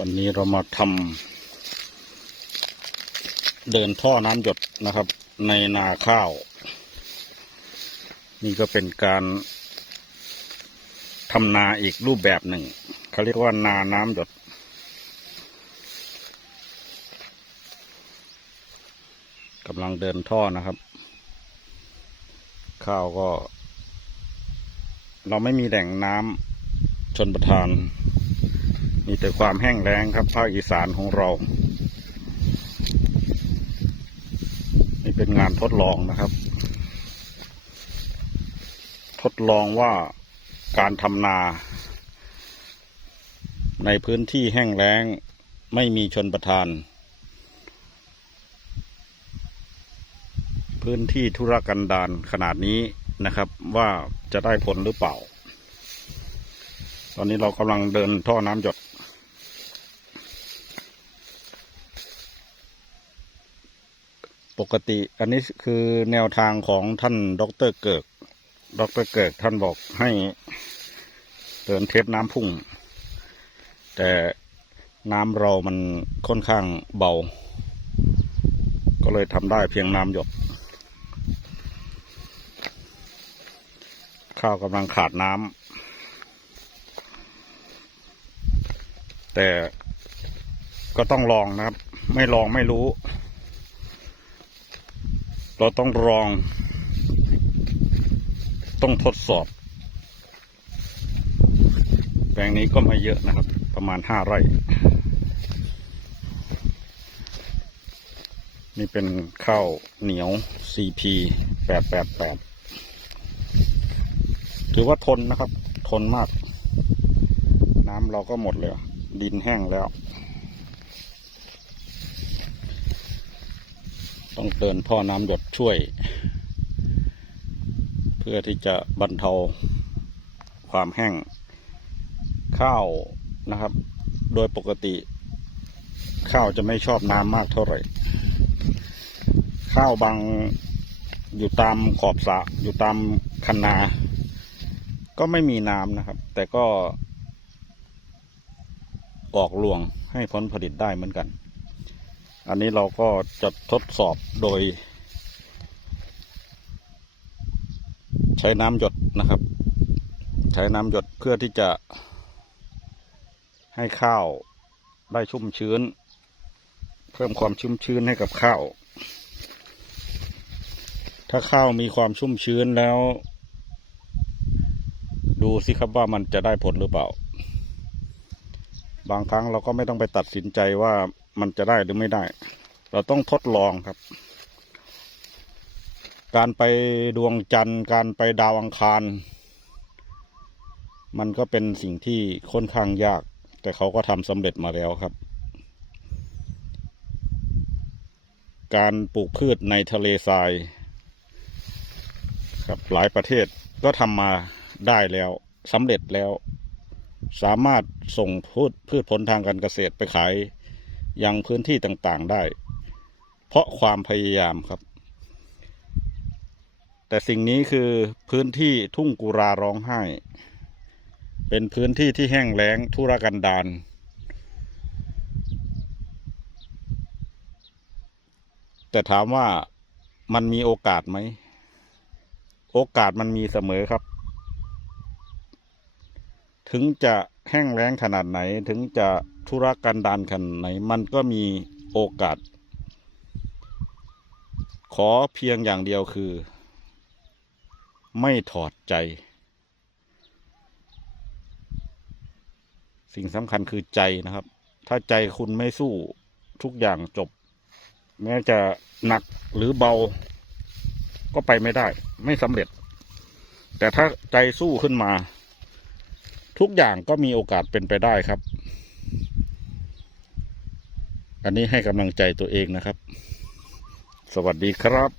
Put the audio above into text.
วันนี้เรามาทำเดินท่อน้ำหยดนะครับ ในนาข้าว นี่ก็เป็นการทำนาอีกรูปแบบหนึ่ง เขาเรียกว่านาน้ำหยด กำลังเดินท่อนะครับ ข้าวก็ เราไม่มีแหล่งน้ำชนประทาน มีแต่ความแห้งแล้งครับภาคอีสานของเรา นี่เป็นงานทดลองนะครับ ทดลองว่าการทำนา ในพื้นที่แห้งแล้งไม่มีชนประทาน พื้นที่ธุรกันดารขนาดนี้นะครับ ว่าจะได้ผลหรือเปล่าตอนนี้เรากำลังเดินท่อน้ำหยด ปกติอันนี้คือแนวทางของท่านดรเกิก ดรเกิกท่านบอกให้เดินเทปน้ำพุ่ง แต่น้ำเรามันค่อนข้างเบา ก็เลยทำได้เพียงน้ำหยดข้าวกำลังขาดน้ำแต่ก็ต้องลองนะครับ ไม่ลองไม่รู้ เราต้องลอง ต้องทดสอบ แปลงนี้ก็ไม่เยอะนะครับ ประมาณห้าไร่ นี่เป็นข้าวเหนียว CP แปดแปดแปดถือว่าทนนะครับ ทนมาก น้ำเราก็หมดเลย ดินแห้งแล้ว ต้องเดินท่อน้ำหยดช่วย เพื่อที่จะบรรเทาความแห้งข้าวนะครับ โดยปกติ ข้าวจะไม่ชอบน้ำมากเท่าไหร่ ข้าวบางอยู่ตามขอบสระอยู่ตามคันนา ก็ไม่มีน้ำนะครับ แต่ก็ออกรวงให้ผลผลิตได้เหมือนกัน อันนี้เราก็จะทดสอบโดย ใช้น้ำหยดนะครับ ใช้น้ำหยดเพื่อที่จะให้ข้าวได้ชุ่มชื้น เพิ่มความชุ่มชื้นให้กับข้าว ถ้าข้าวมีความชุ่มชื้นแล้ว ดูสิครับว่ามันจะได้ผลหรือเปล่า บางครั้งเราก็ไม่ต้องไปตัดสินใจว่า มันจะได้หรือไม่ได้ เราต้องทดลองครับ การไปดวงจันทร์ การไปดาวอังคาร มันก็เป็นสิ่งที่ค่อนข้างยาก แต่เขาก็ทำสำเร็จมาแล้วครับ การปลูกพืชในทะเลทรายครับหลายประเทศก็ทำมาได้แล้วสำเร็จแล้ว สามารถส่งพืชพืชผลทางการเกษตรไปขาย ยังพื้นที่ต่างๆได้ เพราะความพยายามครับ แต่สิ่งนี้คือพื้นที่ทุ่งกุราร้องไห้ เป็นพื้นที่ที่แห้งแล้งทุรกันดารแต่ถามว่ามันมีโอกาสไหม โอกาสมันมีเสมอครับ ถึงจะแห้งแล้งขนาดไหนถึงจะ ธุรกันดารขนาดไหน มันก็มีโอกาส ขอเพียงอย่างเดียวคือ ไม่ถอดใจ สิ่งสำคัญคือใจนะครับ ถ้าใจคุณไม่สู้ทุกอย่างจบ แม้จะหนักหรือเบา ก็ไปไม่ได้ ไม่สำเร็จ แต่ถ้าใจสู้ขึ้นมา ทุกอย่างก็มีโอกาสเป็นไปได้ครับ อันนี้ให้กำลังใจตัวเองนะครับ สวัสดีครับ